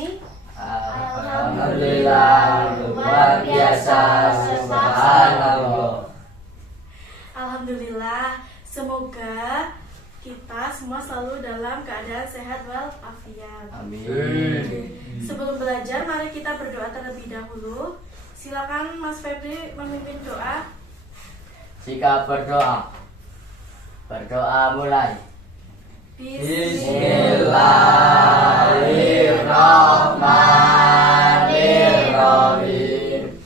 ini? Alhamdulillah, luar biasa, subhanallah. Alhamdulillah, semoga kita semua selalu dalam keadaan sehat walafiat. Amin. Sebelum belajar, mari kita berdoa terlebih dahulu. Silakan Mas Febri memimpin doa. Sikap berdoa. Berdoa mulai. Bismillahirrahmanirrahim.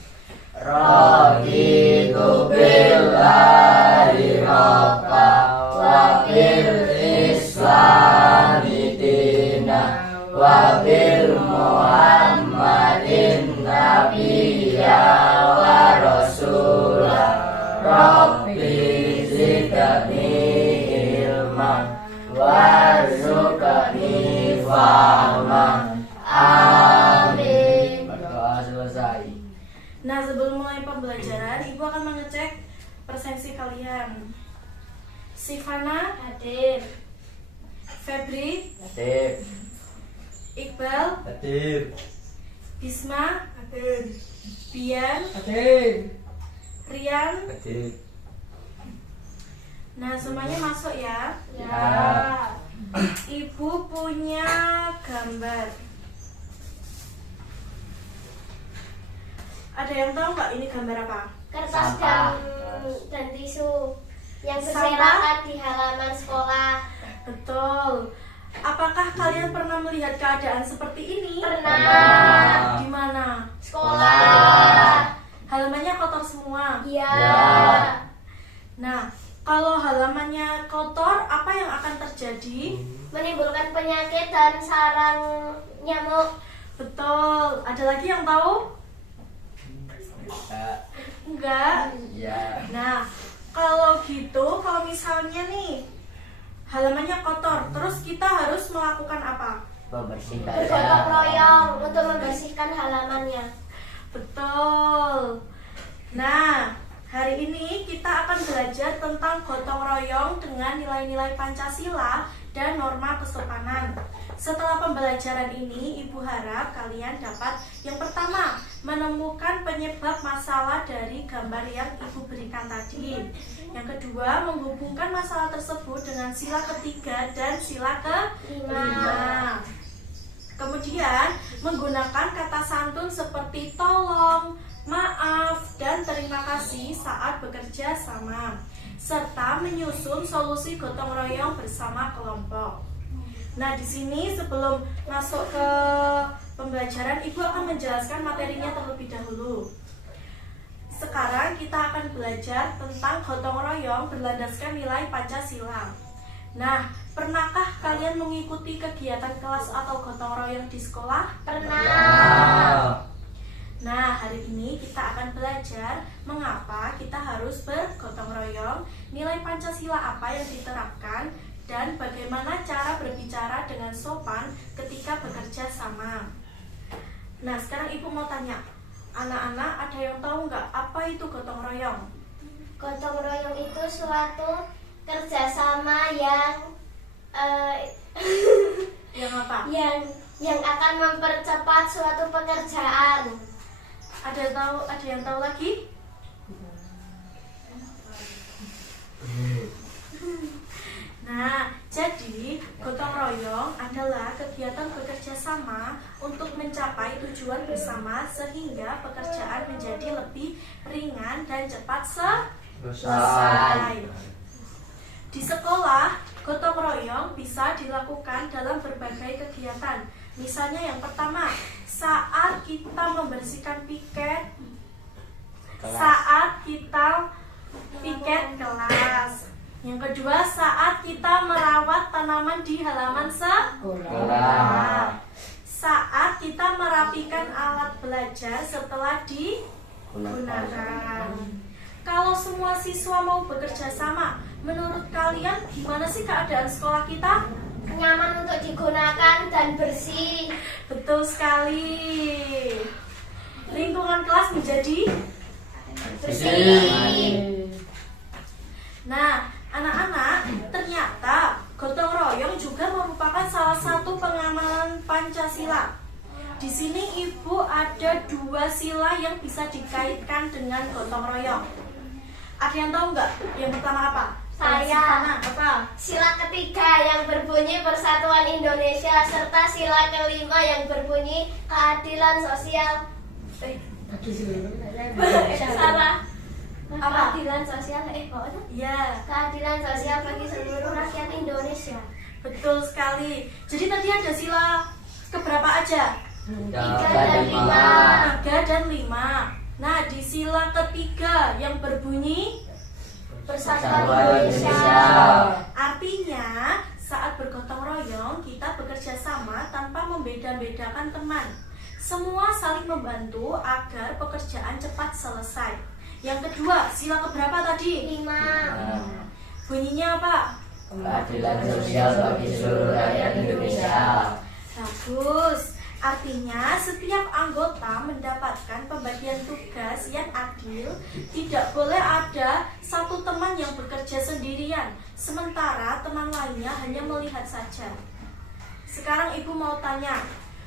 Raditu billahi rabba wa bil islami dina wa bil muhammadin nabiyya wa rasulah. Rabbi zidni ilma warzuqni fahma. Amin. Berdoa selesai. Nah, sebelum mulai pembelajaran, Ibu akan mengecek presensi kalian. Sifana hadir, Febri Hadir. Iqbal Hadir. Bisma hadir, Bian Hadir. Rian. Hadir. Nah, semuanya masuk ya. Ya. Ibu punya gambar. Ada yang tahu nggak ini gambar apa? Kertas Sampah. dan tisu yang Sampah. berserakan di halaman sekolah. Betul. Apakah kalian pernah melihat keadaan seperti ini? Pernah. Di mana? Sekolah. Halamannya kotor semua. Iya. Ya. Nah, kalau halamannya kotor, apa yang akan terjadi? Menimbulkan penyakit dan sarang nyamuk. Betul. Ada lagi yang tahu? Enggak. Ya. Nah, kalau gitu, kalau misalnya nih halamannya kotor, terus kita harus melakukan apa? Membersihkan. Bergotong royong untuk membersihkan halamannya. Betul. Nah, hari ini kita akan belajar tentang gotong royong dengan nilai-nilai Pancasila dan norma kesopanan. Setelah pembelajaran ini, Ibu harap kalian dapat yang pertama, menemukan penyebab masalah dari gambar yang Ibu berikan tadi. Yang kedua, menghubungkan masalah tersebut dengan sila ketiga dan sila kelima. Kemudian, menggunakan kata santun seperti tolong, maaf, dan terima kasih saat bekerja sama, serta menyusun solusi gotong royong bersama kelompok. Nah, di sini sebelum masuk ke pembelajaran, Ibu akan menjelaskan materinya terlebih dahulu. Sekarang kita akan belajar tentang gotong royong berlandaskan nilai Pancasila. Nah, pernahkah kalian mengikuti kegiatan kelas atau gotong royong di sekolah? Pernah. Nah, hari ini kita akan belajar mengapa kita harus bergotong royong, nilai Pancasila apa yang diterapkan, dan bagaimana cara berbicara dengan sopan ketika bekerja sama. Nah, sekarang Ibu mau tanya, anak-anak ada yang tahu nggak apa itu gotong royong? Gotong royong itu suatu kerjasama yang Yang apa? yang akan mempercepat suatu pekerjaan. Ada yang tahu lagi? Nah, jadi gotong royong adalah kegiatan bekerja sama untuk mencapai tujuan bersama sehingga pekerjaan menjadi lebih ringan dan cepat selesai. Di sekolah, gotong royong bisa dilakukan dalam berbagai kegiatan. Misalnya yang pertama, saat kita membersihkan piket, saat kita piket kelas. Yang kedua, saat kita merawat tanaman di halaman sekolah. Saat kita merapikan alat belajar setelah digunakan. Kalau semua siswa mau bekerja sama, menurut kalian gimana sih keadaan sekolah kita? Nyaman untuk digunakan dan bersih. Betul sekali. Lingkungan kelas menjadi Bersih. Nah, anak-anak, ternyata gotong royong juga merupakan salah satu pengamalan Pancasila. di sini Ibu ada 2 sila yang bisa dikaitkan dengan gotong royong. Ada yang tahu nggak? Yang pertama apa? Saya. Apa? Sila ketiga yang berbunyi Persatuan Indonesia serta sila kelima yang berbunyi keadilan sosial. Salah. Apa? Keadilan sosial. Kok Ya, keadilan sosial bagi seluruh rakyat Indonesia. betul sekali. Jadi tadi ada sila keberapa aja? 3 dan 5. 3 dan 5. Nah, di sila ketiga yang berbunyi Persatuan Persatuan Indonesia. Indonesia. artinya saat bergotong royong kita bekerja sama tanpa membeda-bedakan teman. Semua saling membantu agar pekerjaan cepat selesai. Yang kedua, sila keberapa tadi? 5. Bunyinya apa? Keadilan sosial bagi seluruh rakyat Indonesia. Bagus. Artinya setiap anggota mendapatkan pembagian tugas yang adil. Tidak boleh ada satu teman yang bekerja sendirian, sementara teman lainnya hanya melihat saja. Sekarang Ibu mau tanya,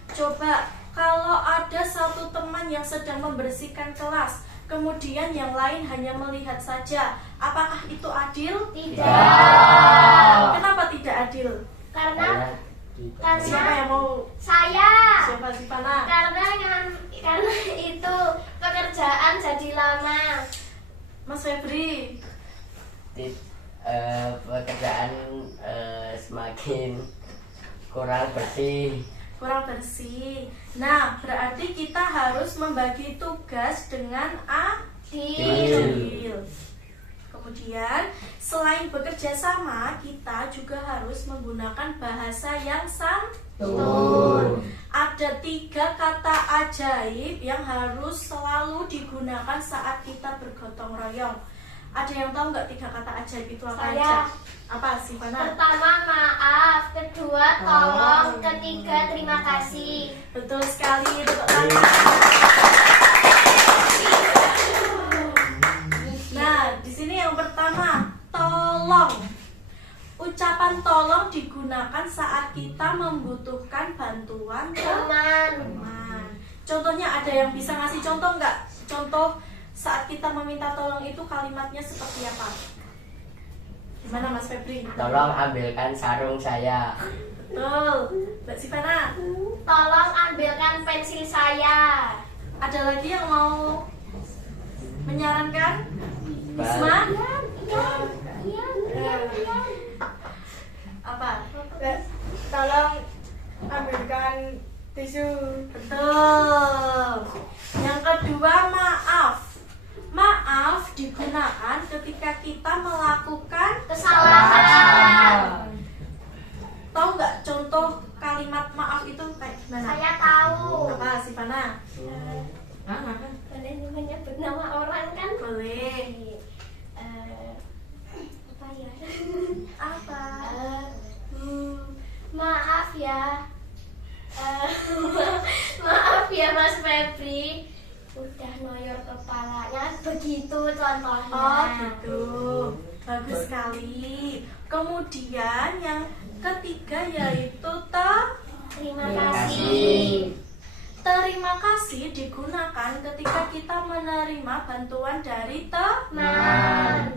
coba kalau ada satu teman yang sedang membersihkan kelas, kemudian yang lain hanya melihat saja, apakah itu adil? Tidak. Kenapa tidak adil? Karena Siapa yang mau? saya. Siapa si Pana? Karena itu pekerjaan jadi lama. Mas Febri. Pekerjaan semakin kurang bersih. Kurang bersih. Nah, berarti kita harus membagi tugas dengan adil. Kemudian, selain bekerja sama, kita juga harus menggunakan bahasa yang santun. Ada 3 kata ajaib yang harus selalu digunakan saat kita bergotong royong. Ada yang tahu nggak 3 kata ajaib itu apa Saya. aja? Apa sih, Pana? Pertama maaf, kedua tolong, ketiga terima kasih. Betul sekali, tepuk tangan. Nah, di sini yang pertama, tolong. Ucapan tolong digunakan saat kita membutuhkan bantuan Teman. teman. Contohnya ada yang bisa ngasih contoh nggak? Contoh saat kita meminta tolong itu kalimatnya seperti apa? Gimana Mas Febri? Tolong ambilkan sarung saya. Betul. Mbak Sivana, Tolong ambilkan pensil saya. ada lagi yang mau menyarankan? Isma? Apa? Tolong ambilkan tisu. Betul. Yang kedua, maaf. Maaf digunakan ketika kita melakukan Kesalahan. Tahu nggak contoh kalimat maaf itu kayak gimana? Saya tahu. Apa sih, Pana? Boleh menyebut nama orang kan? Boleh. Apa ya? Apa? Maaf ya. Maaf ya Mas Febri. Udah noyor kepalanya. Begitu contohnya. Oh, gitu. Bagus sekali. Kemudian yang ketiga yaitu Terima kasih. terima kasih digunakan ketika kita menerima bantuan dari teman.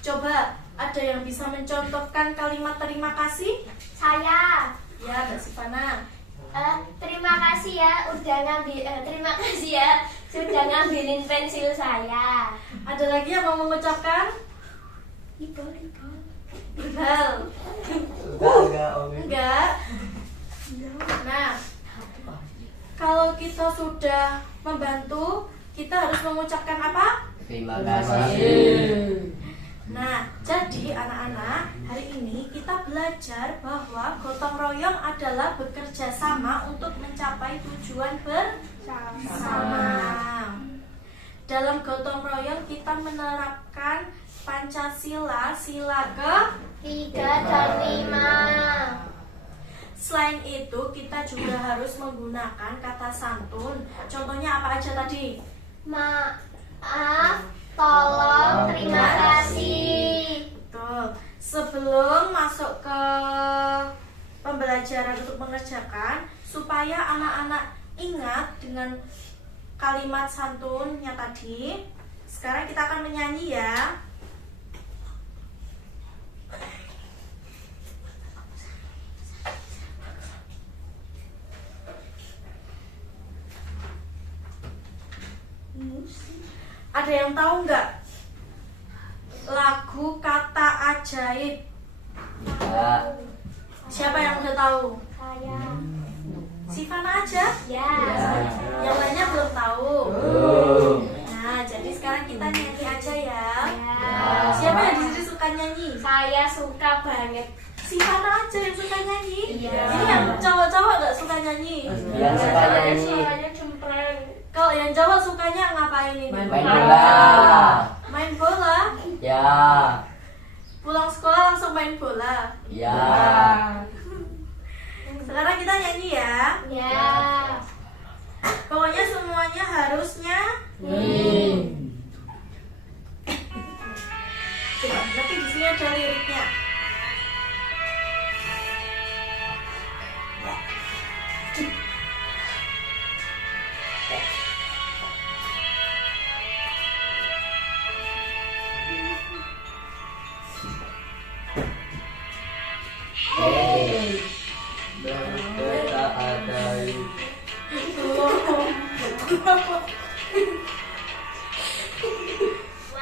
Coba ada yang bisa mencontohkan kalimat terima kasih? Saya. Ya, Mbak Sivana. Terima kasih ya udah ngambil. Terima kasih ya sudah ngambilin pensil saya. Ada lagi yang mau mengucapkan? Ibu. Iqbal. Enggak. Nah, kalau kita sudah membantu, kita harus mengucapkan apa? Terima kasih. Nah, jadi anak-anak, hari ini kita belajar bahwa gotong royong adalah bekerja sama untuk mencapai tujuan bersama. Dalam gotong royong kita menerapkan Pancasila, sila ke 3 dan 5. Selain itu, kita juga harus menggunakan kata santun. Contohnya apa aja tadi? Maaf, tolong, terima kasih. Betul. Sebelum masuk ke pembelajaran untuk mengerjakan, supaya anak-anak ingat dengan kalimat santunnya tadi. Sekarang kita akan menyanyi ya. Ada yang tahu nggak lagu Kata Ajaib? Ya. Siapa yang udah tahu? Saya. Sifana aja? Ya. Yang lainnya belum tahu. Belum. Nah, jadi sekarang kita nyanyi aja ya. Ya. Siapa yang di sini suka nyanyi? Saya suka banget. Sifana aja yang suka nyanyi. Iya. Ini yang cowok-cowok nggak suka nyanyi. Yang suka nyanyi. Suaranya cempreng. Kalau yang cowok sukanya ngapain ini? Main bola. Main bola. Ya. Pulang sekolah langsung main bola. Ya. Sekarang kita nyanyi ya. Ya. Pokoknya semuanya harusnya. Coba, tapi di sini ada liriknya. Berkata ajaib.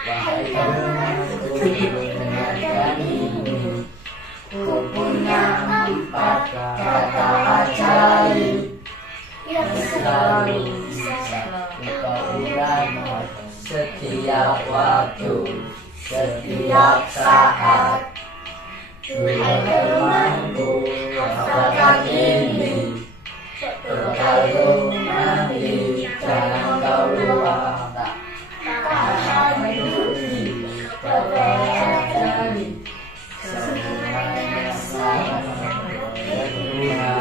Wahai temanku, dengarkan ini. Ku punya 4 kata ajaib yang selalu bisa engkau ulang setiap waktu, setiap saat. Duhai temanku, hafalkan ini. Kalau nanti jangan kau lupa. Tak peduli pelajari semuanya sama berguna.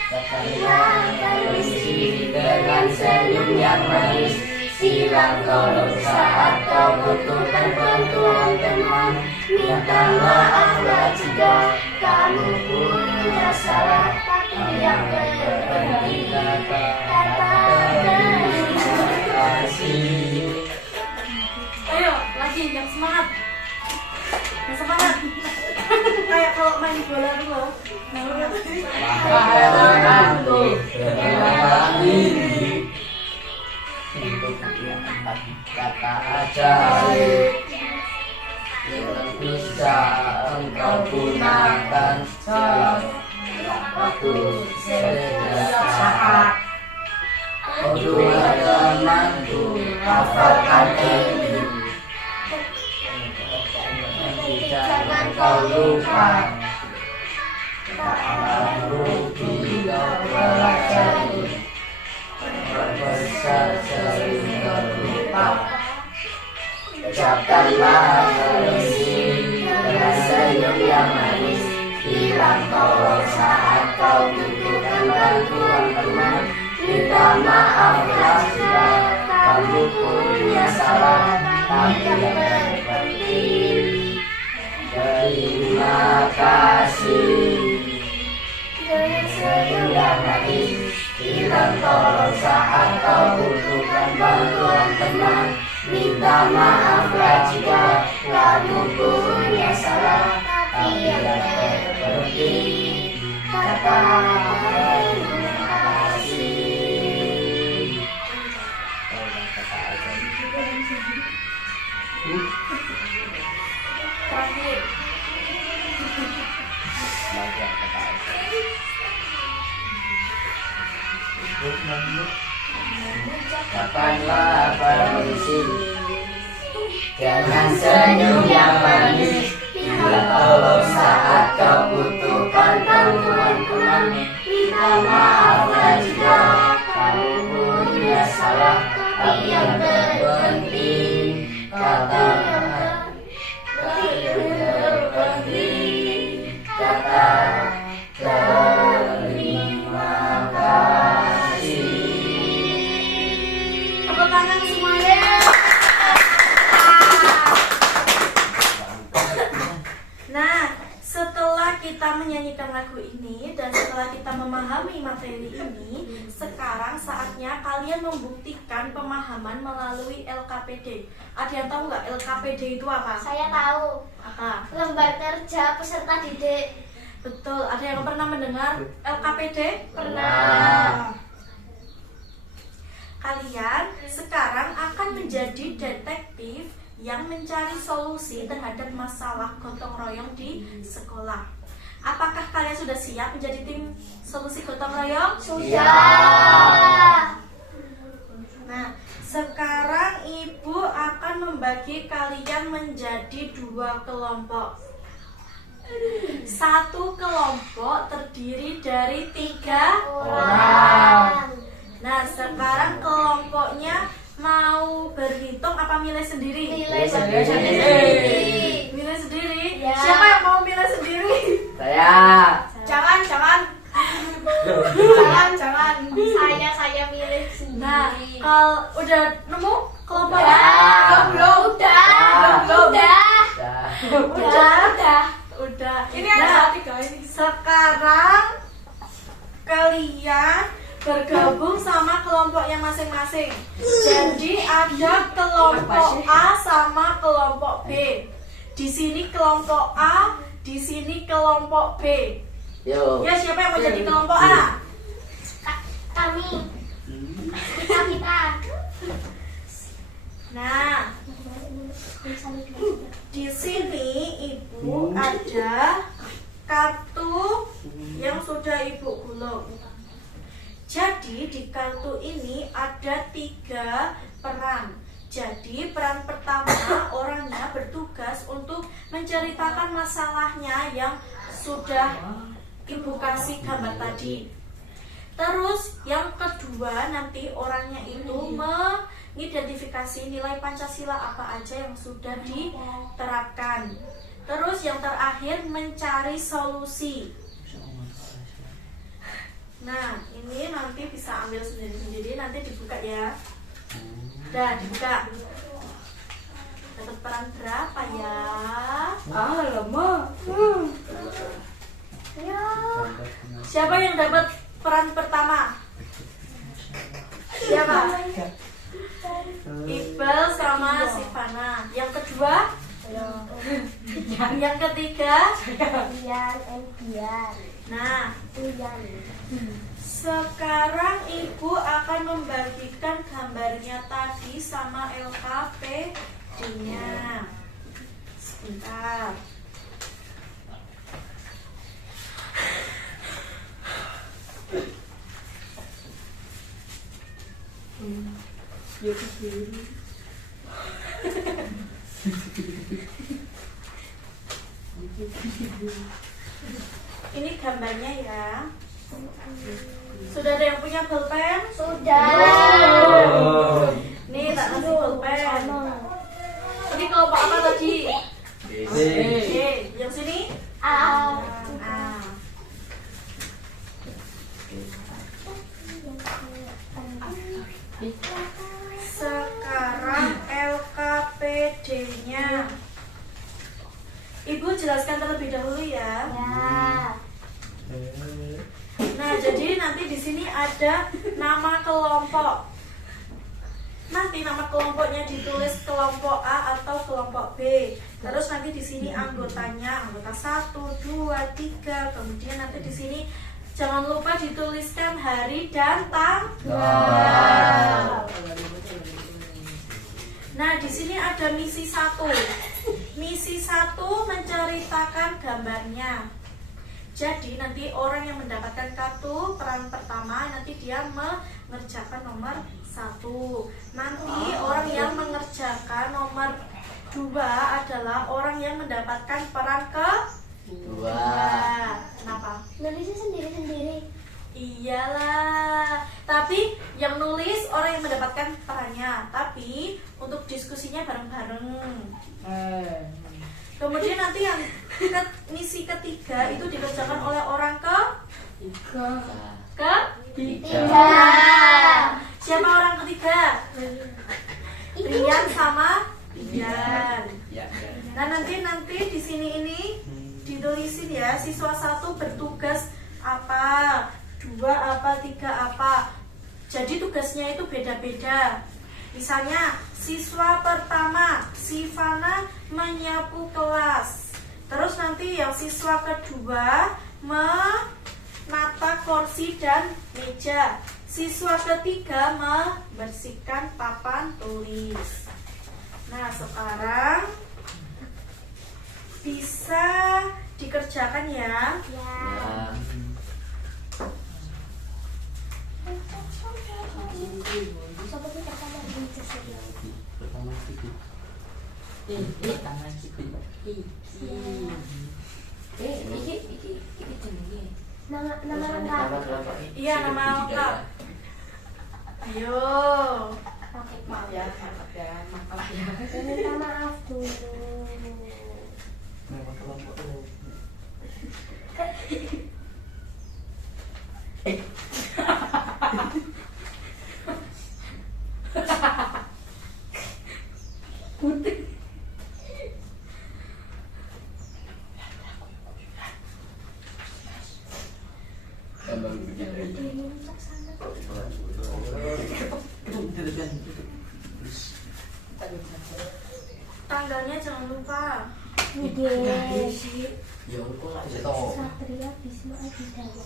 Katakanlah kondisi dengan senyum yang manis. Silang tolong saat kau butuhkan bantuan teman. Minta maaflah jika kamu punya salah. Tapi yang terpenting katakan terima kasih. Ayo, lagi yang semangat. Yang semangat. Kayak kalau main bola dulu. Wahai temanku, dengarkan ini. Untuk 4 kata ajaib yang bisa engkau gunakan setiap waktu, setiap saat. Oh duhai temanku, hafalkan ini. Jangan kau lupa. Tak akan rugi kau pelajari. Besar sering terlupa. Ucapkanlah kondisi dengan senyum yang manis. Bilang tolong saat kau butuhkan bantuan teman. Minta maaflah jika kamu punya salah. Tapi yang terpenting terima kasih. Dengan senyum yang manis. Bilang tolong saat kau butuhkan bantuan teman. Minta maaflah jika kamu punya salah. Tapi yang terpenting katakan terima kasih. Terakhir. Katakanlah permisi dengan senyum yang manis. Bila tolong saat kau butuhkan bantuan teman. Minta maaflah jika kamu punya salah. Tapi yang terpenting katakan terima kasih. Tepuk tangan semuanya. Nah, setelah kita menyanyikan lagu ini dan setelah kita memahami materi ini, sekarang selanjutnya kalian membuktikan pemahaman melalui LKPD. Ada yang tahu nggak LKPD itu apa? Saya tahu. Apa? Lembar kerja peserta didik. Betul. Ada yang pernah mendengar LKPD? Pernah. Kalian sekarang akan menjadi detektif yang mencari solusi terhadap masalah gotong royong di sekolah. Apakah kalian sudah siap menjadi tim solusi gotong royong? Sudah. Nah, sekarang ibu akan membagi kalian menjadi 2 kelompok. Satu kelompok terdiri dari 3 orang. Nah, sekarang kelompoknya mau berhitung apa milih sendiri? Nilai sendiri. sendiri. Milih sendiri? Ya. Siapa yang mau milih sendiri? Saya. Jangan. Jangan. Saya milih sendiri. Nah, kalau udah nemu kelompok udah. Ini Nah, ada 3 ini. sekarang kalian bergabung sama kelompoknya masing-masing. Jadi ada kelompok A sama kelompok B. Di sini kelompok A, di sini kelompok B. Yo. Ya, siapa yang mau jadi kelompok A? Kami. Kita. Nah, di sini ibu ada kartu yang sudah ibu gulung. Jadi di kartu ini ada 3 peran. Jadi peran pertama orangnya bertugas untuk menceritakan masalahnya yang sudah ibu kasih gambar tadi. Terus yang kedua nanti orangnya itu mengidentifikasi nilai Pancasila apa aja yang sudah diterapkan. Terus yang terakhir mencari solusi. Nah, ini nanti bisa ambil sendiri-sendiri, nanti dibuka ya. Dah, dibuka. Dapat peran berapa ya? Alamak. Ya. Siapa yang dapat peran pertama? Siapa? Iqbal sama Sivana. Yang kedua? Yang ketiga? Biar. Nah, sekarang ibu akan membagikan gambarnya tadi sama LKPD-nya. Sebentar. Ini gambarnya ya. Sudah ada yang punya pulpen? Sudah. Nih, tak kasih pulpen. Ini kelompok apa tadi? Yang sini? A. A. Sekarang LKPD-nya. Ibu jelaskan terlebih dahulu ya. Ya. Nah, jadi nanti di sini ada nama kelompok. Nanti nama kelompoknya ditulis kelompok A atau kelompok B. Terus nanti di sini anggotanya, anggota 1, 2, 3. Kemudian nanti di sini jangan lupa dituliskan hari dan tanggal. Nah, di sini ada misi 1. Misi 1 menceritakan gambarnya. Jadi nanti orang yang mendapatkan kartu peran pertama nanti dia mengerjakan nomor 1. Nanti orang yang mengerjakan nomor 2 adalah orang yang mendapatkan peran kedua. Kenapa? Nulisnya sendiri-sendiri. Iyalah, tapi yang nulis orang yang mendapatkan perannya, tapi untuk diskusinya bareng-bareng. Kemudian nanti yang misi ketiga itu dikerjakan oleh orang ketiga. Siapa orang ketiga? Rian sama Rian. Nah, nanti di sini ini ditulisin ya, siswa 1 bertugas apa, 2 apa, 3 apa. Jadi tugasnya itu beda-beda. Misalnya, siswa pertama, Sivana menyapu kelas. Terus nanti yang siswa kedua menata kursi dan meja. Siswa ketiga membersihkan papan tulis. Nah, sekarang bisa dikerjakan ya. Ya. Sobat kita sama di sesi. Pertama sedikit. Tangan sedikit. Iki jenenge. Nama lengkap. Iya, nama lengkap. Ayo. Oke. Maaf ya. Minta maaf dulu. Memang kelompok dulu. Tambah begitu. Tanggalnya jangan lupa. Ya kok lah bisa tahu. Satria Bisma Adhidaya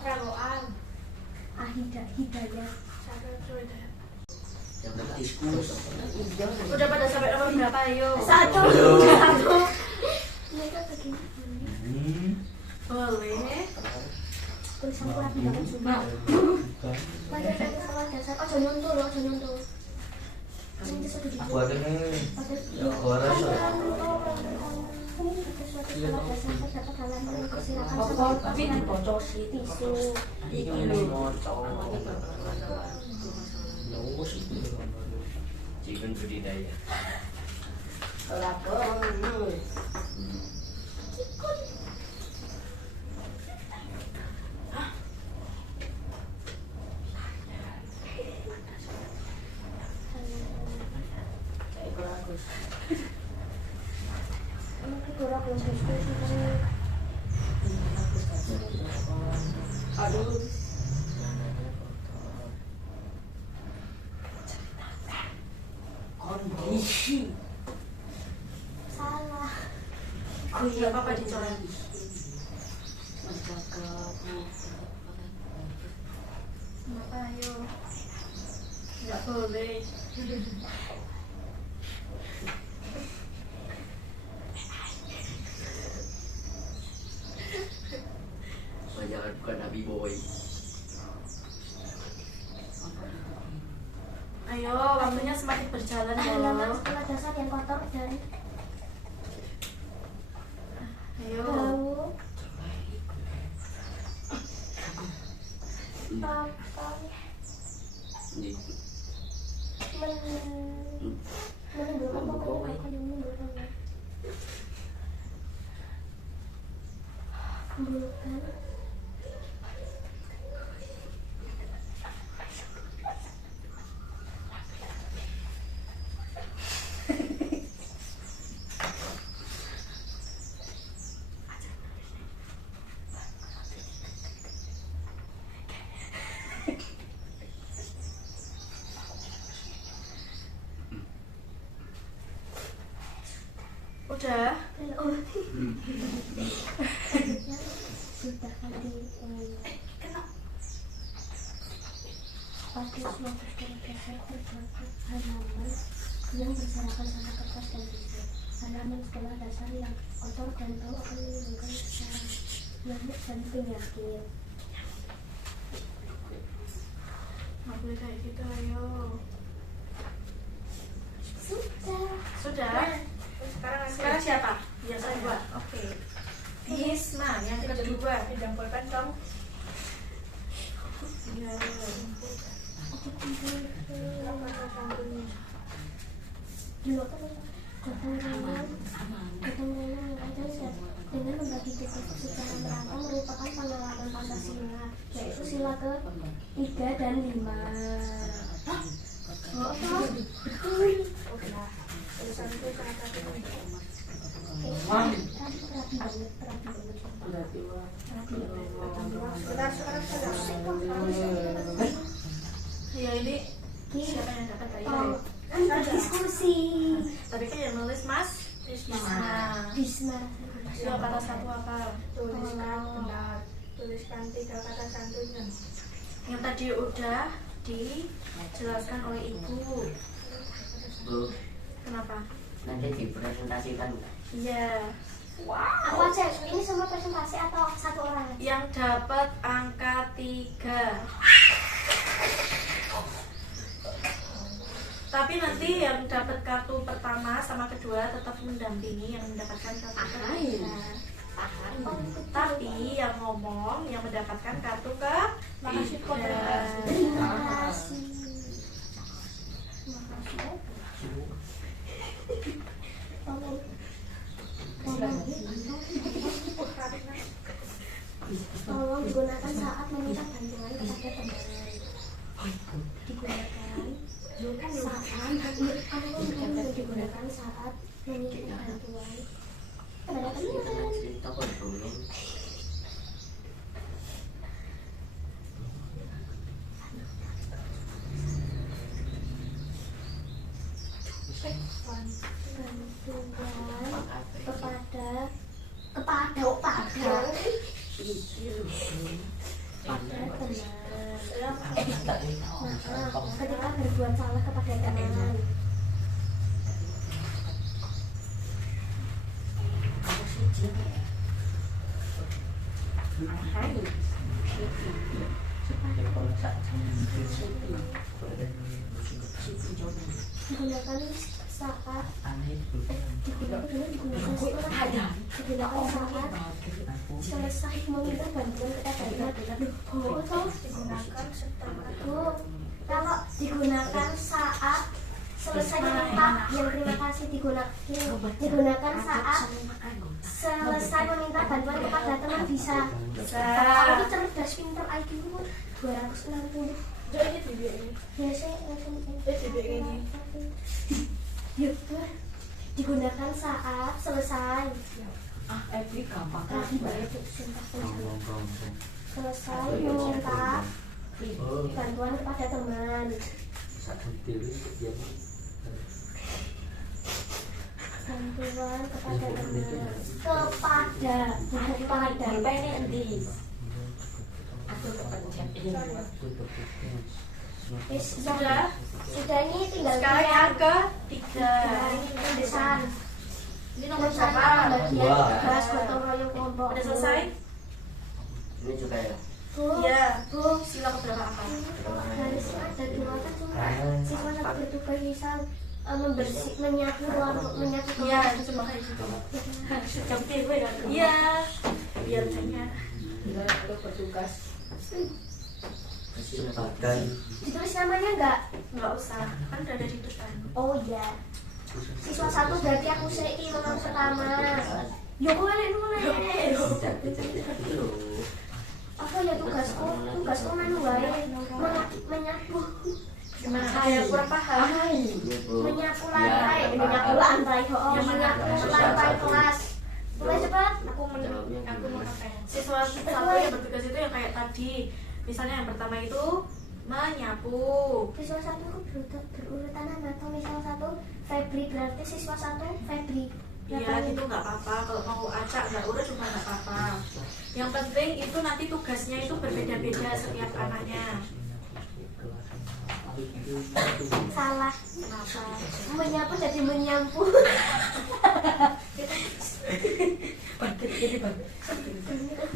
Prawoan. Hidayah. Yang diskusi. Udah pada sampai nomor berapa? Ayo. Satu. Aduh. Mereka begini. Boleh. Tulisan kurang banget cuma. Pada sekolah dasar. Oh, jangan nyontul. Ini sudah di. Aku ada nih. Ya orang Tapi dibocor sih. Tisu. iki lho Chicken budidaya. Lapor. Aduh. Kondisi. Salah. Oh iya, apa dicoret? Ayo. Nggak boleh. Jangan bukan Nabi Boy. Ayo, waktunya semakin berjalan Halaman loh. sekolah dasar yang kotor dan Ayo. bau. Menimbulkan pokoknya yang menimbulkan Udah. Sudah tadi pasti semua bergerak terdapat halaman yang berserakan sama kertas dan tisu. Halaman sekolah dasar yang kotor dan bau akan menimbulkan nyamuk dan penyakit. Nggak boleh kayak gitu, ayo. Sudah. Sudah. Sekarang siapa? Ya, saya buat. Oke. Bisma yang kedua. Pinjam pulpen kamu. Ya. Dua gotong royong dengan membagi tugas secara merata merupakan pengalaman Pancasila, yaitu sila ke-3 dan 5. Tulisan itu sangat rapi banget. Rapi banget. Sebentar, sekarang saya Siapa yang dapat Kak Oh, Ira? kan diskusi. Tapi kan yang nulis Mas Bisma. Bisma. Dua kata satu apa? Tuliskan benar. Tuliskan 3 kata santunya. Yang tadi udah dijelaskan oleh Ibu. Bu, Kenapa? nanti dipresentasikan nggak? Iya. Aku aja, ini semua presentasi atau satu orang? Yang dapat angka 3. Tapi nanti yang dapat kartu pertama sama kedua tetap mendampingi yang mendapatkan kartu ketiga. Tapi yang ngomong yang mendapatkan kartu ketiga. Terima kasih. Tolong digunakan saat meminta bantuan kepada teman. Digunakan saat meminta bantuan kepada teman. Cerita kok dulu. Bantuan kepada teman. Ketika berbuat salah kepada teman. Digunakan saat selesai meminta bantuan kepada teman. Kalau digunakan saat selesai meminta, yang terima kasih digunakan saat selesai meminta bantuan kepada teman bisa. Kalau cerdas, pinter, IQ 260. Jadi di ini. Biasanya ini. digunakan saat selesai Every gampang. selesai meminta bantuan kepada teman. Bantuan kepada teman. Kepada ini endi? Sudah. Sudah, ini tinggal Sekarang yang ketiga. ini tulisan. Ini nomor Tulisan berapa? bagian tugas gotong royong kelompok. Udah selesai? Ini juga ya. Bu, Iya. Bu, Sila keberapa apa? harusnya ada 2 kan cuma siswa satu bertugas misal menyapu ruang menyapu Iya, kelas. cuma kayak gitu. Jawabnya gue kan? Iya. Biar banyak. Bila itu bertugas. Kesempatan. Ditulis namanya enggak? Nggak usah, kan udah ada di depan. Oh iya. Siswa 1 berarti aku sih nomor pertama. Yo boleh nulis. Apa ya tugasku? Tugasku manu wae menyapu. Gimana? Saya kurang paham. Menyapu lantai, menyapu lantai, menyapu lantai kelas. Mulai cepat. Aku mau apa ya? Siswa satu yang bertugas itu yang kayak tadi. Misalnya yang pertama itu menyapu. Siswa 1 aku berurutan atau misal 1 Febri berarti siswa 1 Febri. Iya gitu nggak apa-apa. Kalau mau acak nggak urut juga nggak apa-apa. Yang penting itu nanti tugasnya itu berbeda-beda setiap anaknya. Salah. Kenapa? Menyapu jadi menyampu.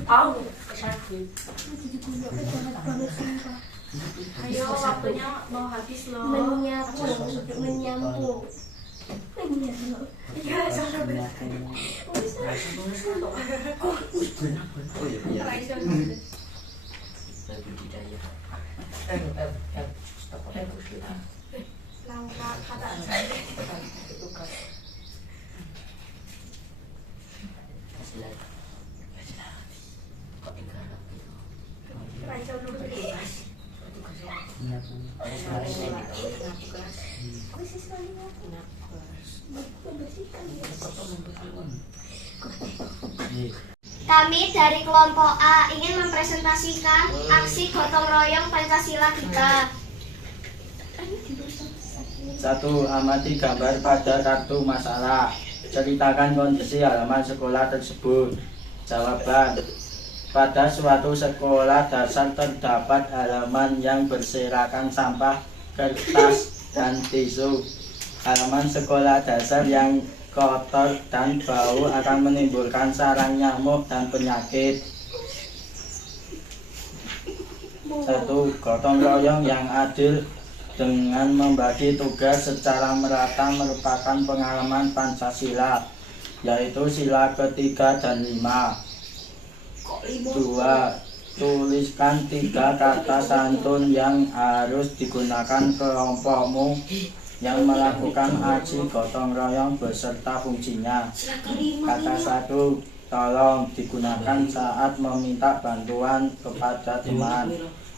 Tahu sakit. Ayo waktunya mau habis loh. Menyapu. Iya, jangan benar. Oh iya. Langkah kata Raisa dulu. Kami dari kelompok A ingin mempresentasikan aksi gotong royong Pancasila kita. 1. Amati gambar pada kartu masalah. Ceritakan kondisi halaman sekolah tersebut. Jawaban. Pada suatu sekolah dasar terdapat halaman yang berserakan sampah, kertas, dan tisu. Halaman sekolah dasar yang kotor dan bau akan menimbulkan sarang nyamuk dan penyakit. 1. Gotong royong yang adil dengan membagi tugas secara merata merupakan pengalaman Pancasila, yaitu sila ketiga dan 5. 2. Tuliskan 3 kata santun yang harus digunakan kelompokmu yang melakukan aksi gotong royong beserta fungsinya. Kata 1, tolong, digunakan saat meminta bantuan kepada teman.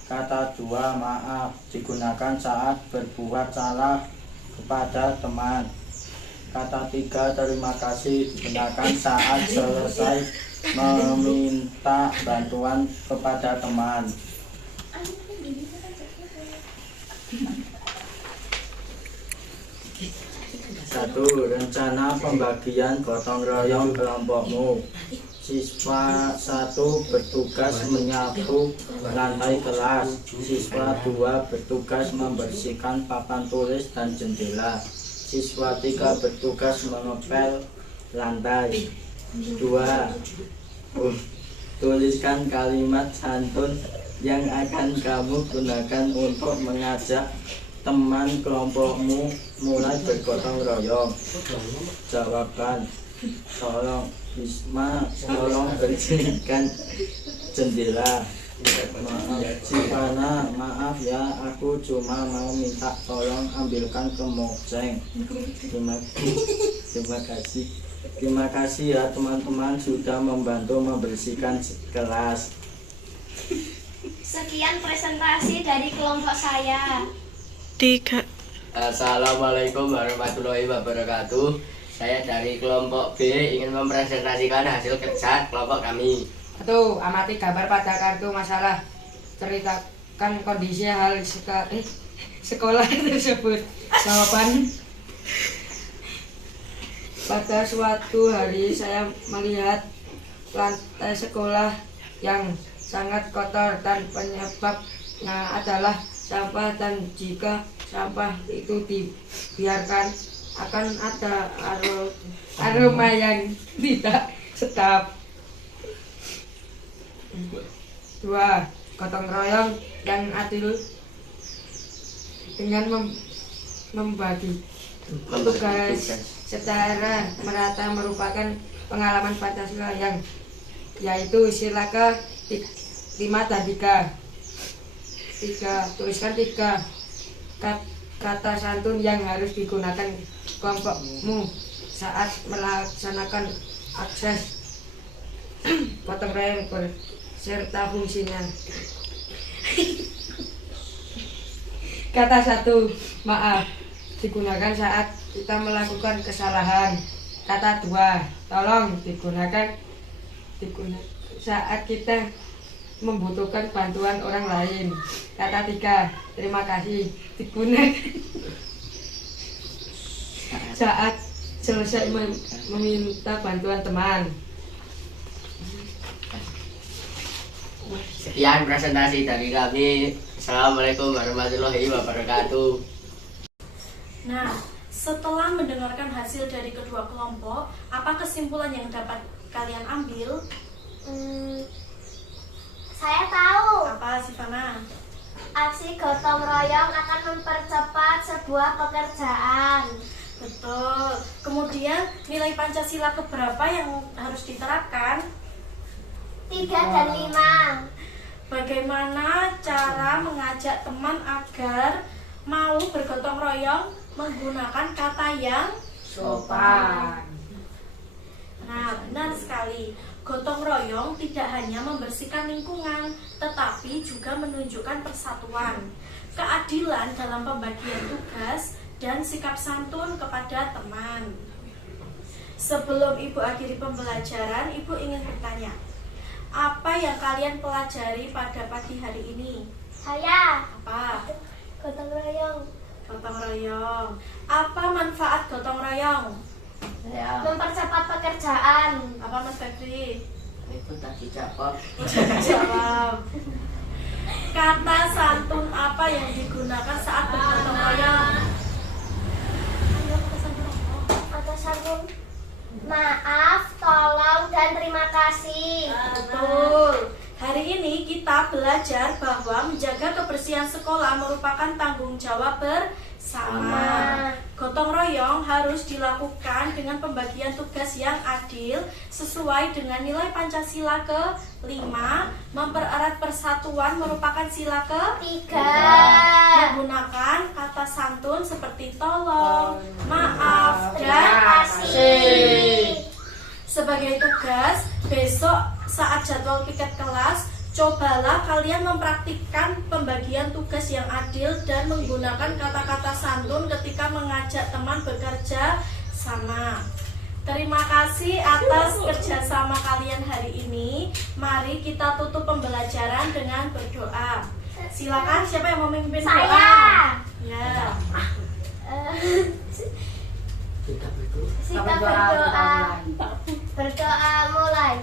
Kata 2, maaf, digunakan saat berbuat salah kepada teman. Kata 3, terima kasih, digunakan saat selesai meminta bantuan kepada teman. 1. Rencana pembagian gotong royong kelompokmu. Siswa 1 bertugas menyapu lantai kelas. Siswa 2 bertugas membersihkan papan tulis dan jendela. Siswa 3 bertugas mengepel lantai. 2. Tuliskan kalimat santun yang akan kamu gunakan untuk mengajak teman kelompokmu mulai bergotong royong. Jawaban. Tolong Bisma, tolong bersihkan jendela. Maaf Sivana, maaf ya, aku cuma mau minta tolong ambilkan kemoceng. Terima kasih. Terima kasih ya teman-teman sudah membantu membersihkan kelas. Sekian presentasi dari kelompok saya. 3. Assalamualaikum warahmatullahi wabarakatuh. Saya dari kelompok B ingin mempresentasikan hasil kerja kelompok kami. 1. Amati gambar pada kartu masalah. Ceritakan kondisi hal sekolah tersebut. Jawaban. Pada suatu hari saya melihat lantai sekolah yang sangat kotor dan penyebabnya adalah sampah, dan jika sampah itu dibiarkan akan ada aroma yang tidak sedap. 2. Gotong royong yang adil dengan membagi tugas secara merata merupakan pengalaman Pancasila yang yaitu sila ke-5 dan 3. Tuliskan 3 kata santun yang harus digunakan kelompokmu saat melaksanakan akses gotong royong serta fungsinya. Kata 1, maaf, digunakan saat kita melakukan kesalahan. Kata 2, tolong, digunakan saat kita membutuhkan bantuan orang lain. Kata 3, terima kasih, digunakan saat selesai meminta bantuan teman. Sekian presentasi dari kami. Assalamualaikum warahmatullahi wabarakatuh. Nah, setelah mendengarkan hasil dari kedua kelompok, apa kesimpulan yang dapat kalian ambil? Saya tahu. Apa, Sivana? Aksi gotong royong akan mempercepat sebuah pekerjaan. Betul. Kemudian nilai Pancasila keberapa yang harus diterapkan? 3 dan 5. Bagaimana cara mengajak teman agar mau bergotong royong menggunakan kata yang Sopan. Nah, benar sekali. Gotong royong tidak hanya membersihkan lingkungan, tetapi juga menunjukkan persatuan, keadilan dalam pembagian tugas, dan sikap santun kepada teman. Sebelum Ibu akhiri pembelajaran, Ibu ingin bertanya, apa yang kalian pelajari pada pagi hari ini? Saya Apa? gotong royong Gotong royong. Apa manfaat gotong royong? Mempercepat pekerjaan. Apa Mas Febri? Itu tadi jawab. Jawab. Kata santun apa yang digunakan saat bergotong royong? Kata santun maaf, tolong, dan terima kasih. Betul. Hari ini kita belajar bahwa menjaga kebersihan sekolah merupakan tanggung jawab bersama. Gotong royong harus dilakukan dengan pembagian tugas yang adil sesuai dengan nilai Pancasila ke-5. Mempererat persatuan merupakan sila ke-3. 3. Menggunakan kata santun seperti tolong, maaf, Terima dan kasih. sebagai tugas, besok saat jadwal piket kelas, cobalah kalian mempraktikkan pembagian tugas yang adil dan menggunakan kata-kata santun ketika mengajak teman bekerja sama. Terima kasih atas kerjasama kalian hari ini. Mari kita tutup pembelajaran dengan berdoa. Silakan, siapa yang mau memimpin doa? Saya. Ya. Kita berdua. Kita berdoa. Berdoa mulai.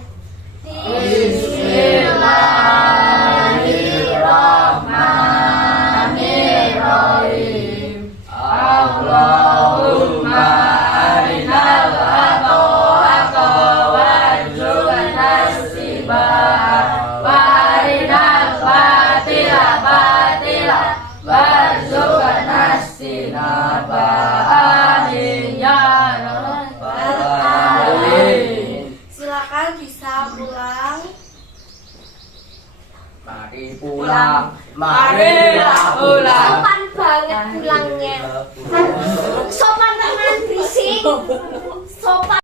Bismillahirrahmanirrahim. Allahumma arinal haqqa warzuqna ittiba'ah wa arinal batila batila warzuqna ijtinabah ya rabbal alamin. Silakan bisa pulang. Mari pulang. Marilah pulang. Sopan banget pulangnya. Sopan tenan berisik. Sopan.